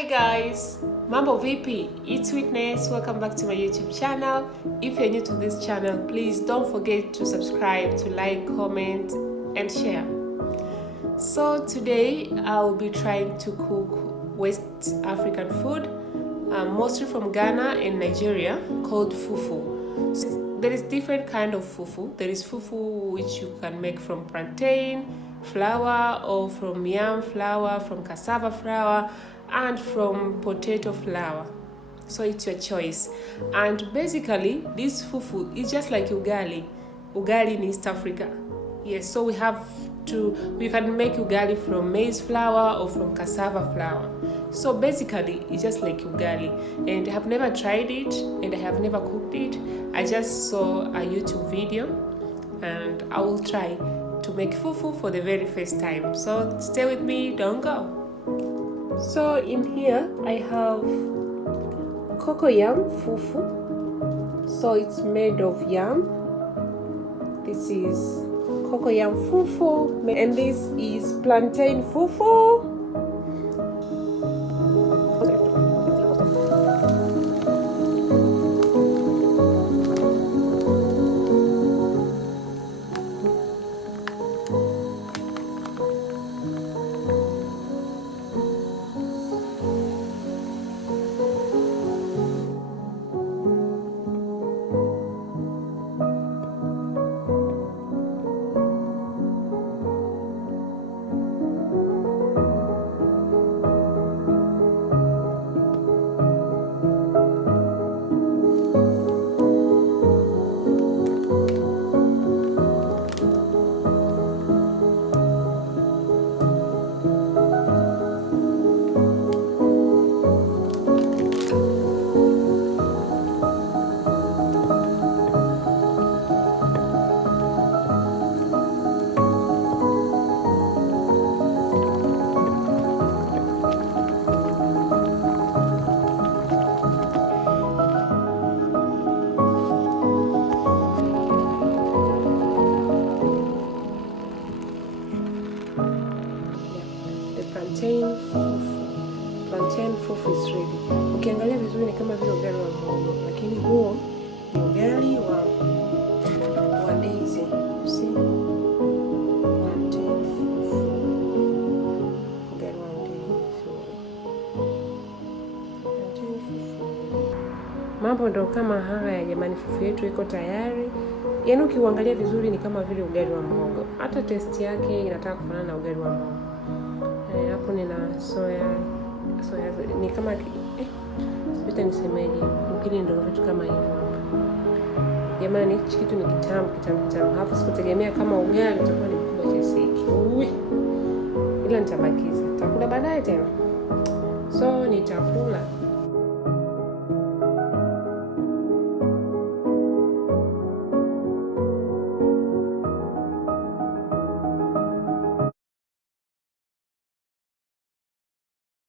Hi guys, mambo vipi? It's Witness. Welcome back to my YouTube channel. If you're new to this channel, please don't forget to subscribe, to like, comment and share. So today I'll be trying to cook West African food, mostly from Ghana and Nigeria, called fufu. So there is different kind of fufu. There is fufu which you can make from plantain flour, or from yam flour, from cassava flour, and from potato flour. So it's your choice. And basically this fufu is just like ugali in East Africa. Yes, so we can make ugali from maize flour or from cassava flour. So basically it's just like ugali, and I have never tried it and I have never cooked it. I just saw a YouTube video and I will try to make fufu for the very first time. So stay with me, don't go. So in here I have cocoyam fufu. So it's made of yam. This is cocoyam fufu, and this is plantain fufu. Plantain fufu is ready. Ukiangalia vizuri ni kama vile ugali wa muhogo, lakini huo ni ugali wa ndizi. See? Plantain fufu. Ugali wa ndizi. Plantain fufu. Mambo ndo kama haya jamani, fufu yetu iko tayari. Yaani ukiangalia vizuri ni kama vile ugali wa muhogo. Hata taste yake inataka kufanana na ugali wa muhogo. Hapo nina soya ni kama sipita nisemeje, mkini ndio vitu kama hivyo hapa. Jamani, hichi kitu ni kitamu. Hapo sikutegemea kama ugali utakuwa ni mkubwa kiasi hiki. Ila nitabakiza. Nitakula baadaye tena. So nitakula.